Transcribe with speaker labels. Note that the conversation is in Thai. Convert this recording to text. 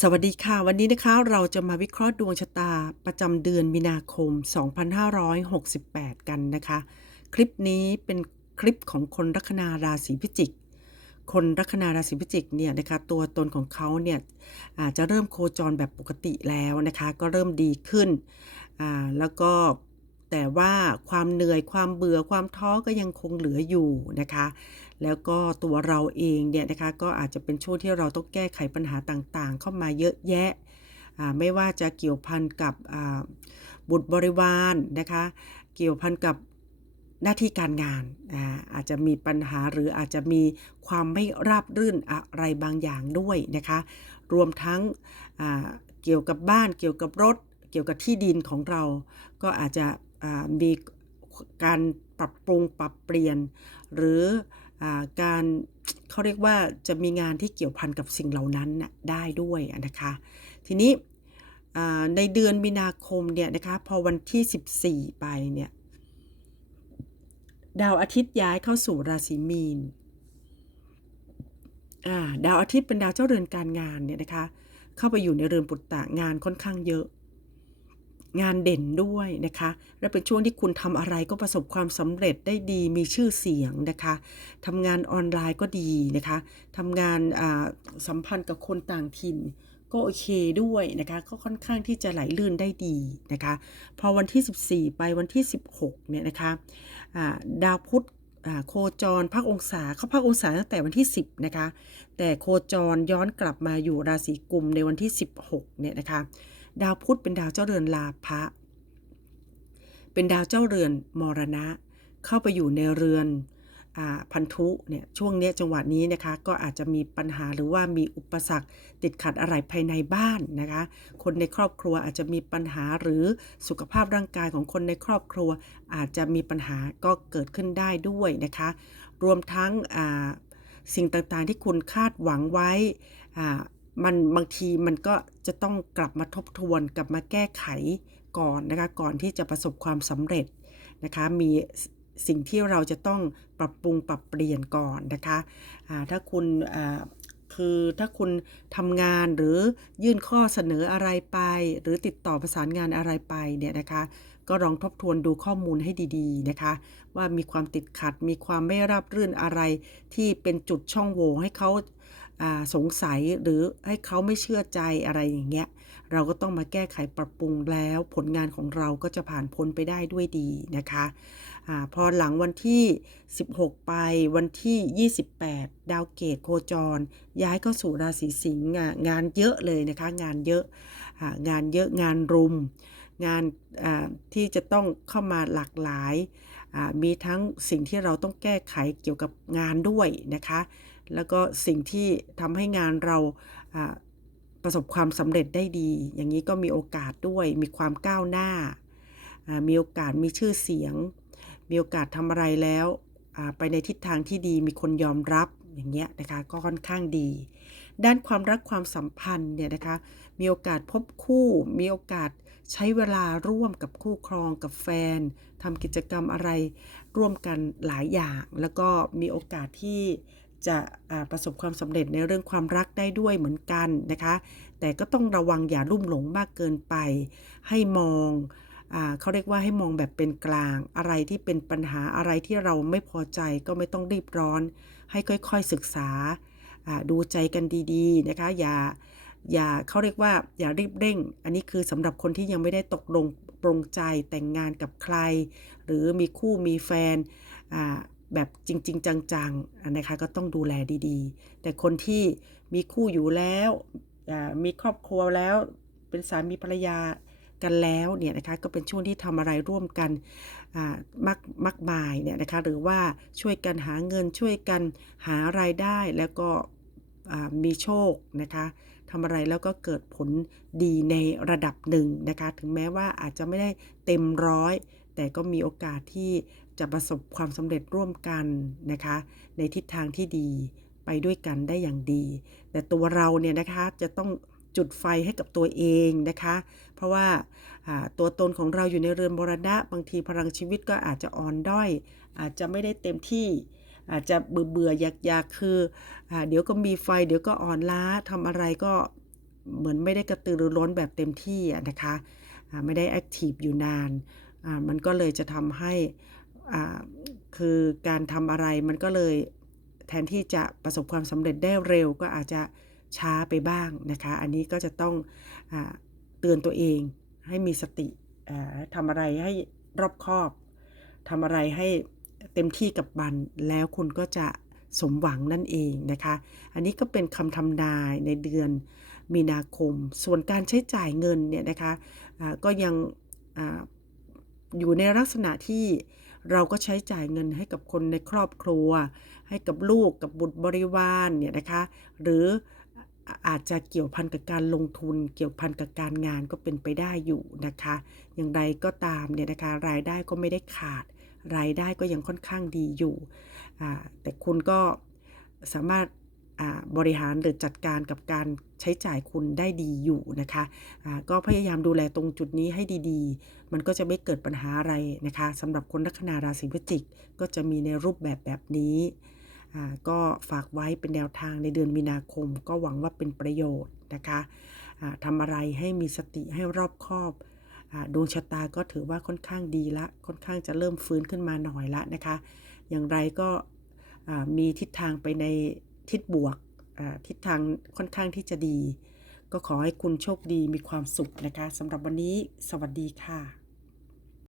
Speaker 1: สวัสดีค่ะ วันนี้นะคะเราจะมาวิเคราะห์ดวงชะตาประจำเดือนมีนาคม 2568 กันนะคะ คลิปนี้เป็นคลิปของคนลัคนาราศีพิจิก คนลัคนาราศีพิจิกเนี่ยนะคะตัวตนของเขาเนี่ยอาจจะเริ่มโคจรแบบปกติแล้วนะคะ ก็เริ่มดีขึ้น แล้วก็ แต่ว่าความเหนื่อยความเบื่อความท้อก็ยังคงเหลืออยู่นะคะ แล้วก็ตัวเราเองเนี่ยนะคะก็อาจจะเป็นช่วงที่เราต้องแก้ไขปัญหาต่างๆ เข้ามาเยอะแยะไม่ว่าจะเกี่ยวพันกับบุตรบริวารนะคะ เกี่ยวพันกับหน้าที่การงานอาอาจจะมีปัญหาหรืออาจจะมีความไม่ราบรื่นอะไรบางอย่างด้วยนะคะ รวมทั้งเกี่ยวกับบ้านเกี่ยวกับรถ เกี่ยวกับที่ดินของเรา ก็อาจจะ มีการปรับปรุงปรับเปลี่ยน หรืออการเขาเรียกว่าจะมีงานที่เกี่ยวพันกับสิ่งเหล่านั้นนะได้ด้วยนะคะ ทีนี้ในเดือนมีนาคมเนี่ยนะคะพอวันที่ 14 ไปเนี่ยดาวอาทิตย์ย้ายเข้าสู่ราศีมีนดาวอาทิตย์เป็นดาวเจ้าเรือนการงานเนี่ยนะคะเข้าไปอยู่ในเรือนปุตตะงานค่อนข้างเยอะ งานเด่นด้วยนะคะ และเป็นช่วงที่คุณทำอะไรก็ประสบความสำเร็จได้ดีมีชื่อเสียงนะคะทำงานออนไลน์ก็ดีนะคะทำงานอ่าสัมพันธ์กับคนต่างถิ่นก็โอเคด้วยนะคะก็ค่อนข้างที่จะไหลลื่นได้ดีนะคะพอวันที่ 14 ไปวันที่ 16เนี่ยนะคะดาวพุธอ่าโคจรพักองศาเขาพักองศาตั้งแต่วันที่ 10นะคะแต่โคจรย้อนกลับมาอยู่ราศีกุมในวันที่ 16เนี่ยนะคะ ดาวพุธเป็นดาวเจ้าเรือนลาภะเป็นดาวเจ้าเรือนมรณะ เข้าไปอยู่ในเรือนอพันธุเนี่ยช่วงนี้จังหวะนี้นะคะก็อาจจะมีปัญหาหรือว่ามีอุปสรรคติดขัดอะไรภายในบ้านนะคะ คนในครอบครัวอาจจะมีปัญหาหรือสุขภาพร่างกายของคนในครอบครัว อาจจะมีปัญหาก็เกิดขึ้นได้ด้วยนะคะ รวมทั้งสิ่งต่างๆที่คุณคาดหวังไว้อ่า มันบางทีมันก็จะต้องกลับมาทบทวนกลับมาแก้ไขก่อนนะคะก่อนที่จะประสบความสำเร็จนะคะมีสิ่งที่เราจะต้องปรับปรุงปรับเปลี่ยนก่อนนะคะอ่าถ้าคุณอ่าคือถ้าคุณทำงานหรือยื่นข้อเสนออะไรไป หรือติดต่อประสานงานอะไรไปเนี่ยนะคะ ก็ลองทบทวนดูข้อมูลให้ดีๆนะคะ ว่ามีความติดขัดมีความไม่ราบรื่นอะไรที่เป็นจุดช่องโหว่ให้เขาอ่า สงสัยหรือให้เขาไม่เชื่อใจอะไรอย่างเงี้ย เราก็ต้องมาแก้ไขปรับปรุงแล้วผลงานของเราก็จะผ่านพ้นไปได้ด้วยดีนะคะอาพอหลังวันที่ 16 ไปวันที่ 28 ดาวเกตโคจร ย้ายเข้าสู่ราศีสิงห์งานเยอะเลยนะคะ งานเยอะอ่างานเยอะงานรุม งานที่จะต้องเข้ามาหลากหลายมีทั้งสิ่งที่เราต้องแก้ไขเกี่ยวกับงานด้วยนะคะ แล้วก็สิ่งที่ทำให้งานเราประสบความสำเร็จได้ดี อย่างนี้ก็มีโอกาสด้วยมีความก้าวหน้า มีโอกาสมีชื่อเสียง มีโอกาสทำอะไรแล้วไปในทิศทางที่ดีมีคนยอมรับอย่างเงี้ยนะคะก็ค่อนข้างดี ด้านความรักความสัมพันธ์เนี่ยนะคะมีโอกาสพบคู่ มีโอกาสใช้เวลาร่วมกับคู่ครองกับแฟนทำกิจกรรมอะไรร่วมกันหลายอย่าง แล้วก็มีโอกาสที่ จะประสบความสำเร็จในเรื่องความรักได้ด้วยเหมือนกันนะคะ แต่ก็ต้องระวังอย่าลุ่มหลงมากเกินไป ให้มองอเขาเรียกว่าให้มองแบบเป็นกลาง อะไรที่เป็นปัญหาอะไรที่เราไม่พอใจก็ไม่ต้องรีบร้อน ให้ค่อยๆศึกษาดูใจกันดีๆนะคะ อย่าอย่าเขาเรียกว่าอย่ารีบเร่ง อันนี้คือสำหรับคนที่ยังไม่ได้ตกลงปรงใจแต่งงานกับใคร หรือมีคู่มีแฟน แบบจริง ๆ จังๆนะคะก็ต้องดูแลดีๆ แต่คนที่มีคู่อยู่แล้วมีครอบครัวแล้วเป็นสามีภรรยากันแล้วเนี่ยนะคะก็เป็นช่วงที่ทำอะไรร่วมกันมากมากมายเนี่ยนะคะหรือว่าช่วยกันหาเงินช่วยกันหารายได้แล้วก็มีโชคนะคะทำอะไรแล้วก็เกิดผลดีในระดับหนึ่งนะคะถึงแม้ว่าอาจจะไม่ได้เต็มร้อย แต่ก็มีโอกาสที่ จะประสบความสำเร็จร่วมกันนะคะ ในทิศทางที่ดีไปด้วยกันได้อย่างดี แต่ตัวเราเนี่ยนะคะจะต้องจุดไฟให้กับตัวเองนะคะ เพราะว่าตัวตนของเราอยู่ในเรือนมรณะบางทีพลังชีวิตก็อาจจะอ่อนด้อย อาจจะไม่ได้เต็มที่ อาจจะเบื่อเบื่ออยากอยากคืออเดี๋ยวก็มีไฟ เดี๋ยวก็อ่อนล้าทำอะไรก็เหมือนไม่ได้กระตือรือร้นแบบเต็มที่นะคะไม่ได้แอคทีฟอยู่นาน มันก็เลยจะทำให้ คือการทำอะไรมันก็เลยแทนที่จะประสบความสำเร็จได้เร็วก็อาจจะช้าไปบ้างนะคะ อันนี้ก็จะต้องอเตือนตัวเองให้มีสติทำอะไรให้รอบคอบทำอะไรให้เต็มที่กับมันแล้วคุณก็จะสมหวังนั่นเองนะคะ อันนี้ก็เป็นคำทำนายในเดือนมีนาคม ส่วนการใช้จ่ายเงินเนี่ยนะคะะก็ยังออยู่ในลักษณะที่ เราก็ใช้จ่ายเงินให้กับคนในครอบครัว ให้กับลูกกับบุตรบริวารเนี่ยนะคะ หรืออาจจะเกี่ยวพันกับการลงทุน เกี่ยวพันกับการงานก็เป็นไปได้อยู่นะคะ อย่างไรก็ตามเนี่ยนะคะรายได้ก็ไม่ได้ขาด รายได้ก็ยังค่อนข้างดีอยู่แต่คุณก็สามารถ บริหารหรือจัดการกับการใช้จ่ายคุณได้ดีอยู่นะคะะก็พยายามดูแลตรงจุดนี้ให้ดีๆ มันก็จะไม่เกิดปัญหาอะไรนะคะสำหรับคนลัคนาราศีพฤศจิกก็จะมีในรูปแบบแบบนี้ก็ฝากไว้เป็นแนวทางในเดือนมีนาคม ก็หวังว่าเป็นประโยชน์นะคะะทำอะไรให้มีสติให้รอบคอบดวงชะตาก็ถือว่าค่อนข้างดีละ ค่อนข้างจะเริ่มฟื้นขึ้นมาหน่อยละนะคะ อย่างไรก็มีทิศทางไปใน ทิศบวกทิศทางค่อนข้างที่จะดี ก็ขอให้คุณโชคดีมีความสุขนะคะสำหรับวันนี้สวัสดีค่ะ